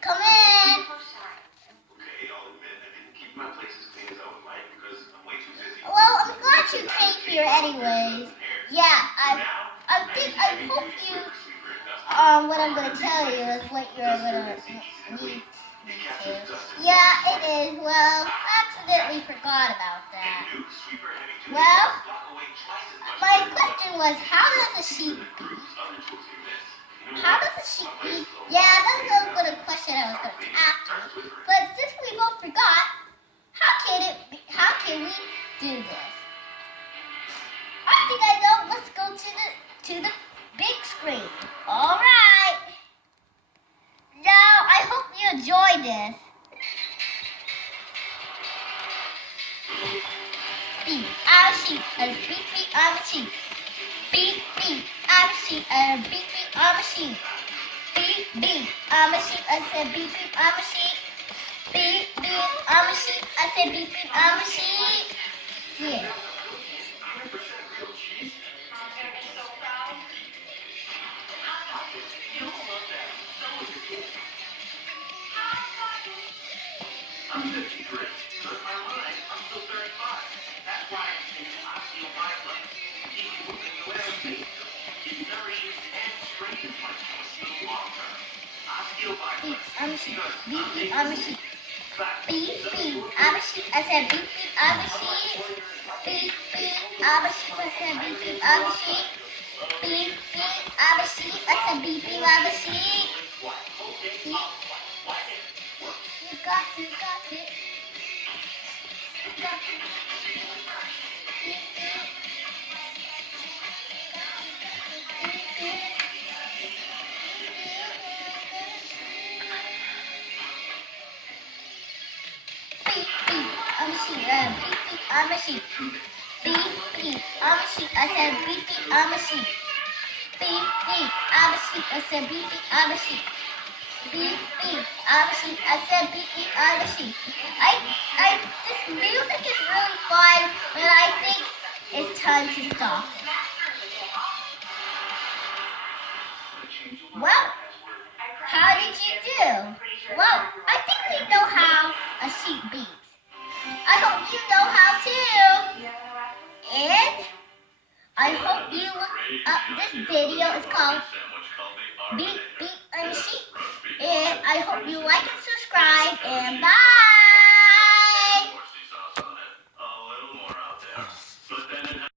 Come in. Well, I'm glad you came here anyways. Yeah, I hope you, what I'm going to tell you is what you're going to need to. Yeah, it is. Well, I accidentally forgot about that. Well, my question was, how does a sheep beat? How does a sheep beat? Yeah, that was a question I was going to ask you. But since we both forgot, how can we do this? I think I know. Let's go to the big screen. All right. Now I hope you enjoy this. Beep, I'm a sheep, and beep, beep, I'm a sheep. Beep, beep, I'm a sheep, and beep, beep, I'm a sheep. Beep, beep, I'm a sheep, I said beep, beep, I'm a sheep. Beep, beep, I'm a sheep, I said beep, beep, I'm a sheep. Yeah. I'm 53. So in my mind, I'm still 35. That's why I think osteophyte legs keep you moving your legs. It nourishes and strengthens my joints for the long term. Osteophyte Beep, legs. I'm a sheep. Beep, beep, I'm a sheep. Beep, beep, I'm a sheep. I said beep, beep, I'm a sheep. Beep, beep, I'm a sheep. I said beep, beep, I'm a sheep. Beep, beep, I'm a sheep. I said beep, beep, I'm a sheep. Beep. You got it. You got it. Beep, beep, I'm a sheep. Beep, beep, I'm a sheep. Beep, beep, I'm a sheep. I said beep, beep, I'm a sheep. Beep, beep, I'm a sheep. I said beep, beep, I'm a sheep. Beep, beep, I'm a sheep. I said beep, beep, I'm a sheep. This music is really fun, but I think it's time to stop. Well, how did you do? Well, I think we know how a sheep beats. I hope you know how too. And I hope you look up this video. It's called Beep Beep I'm a Sheep. And I hope you like and subscribe. And bye.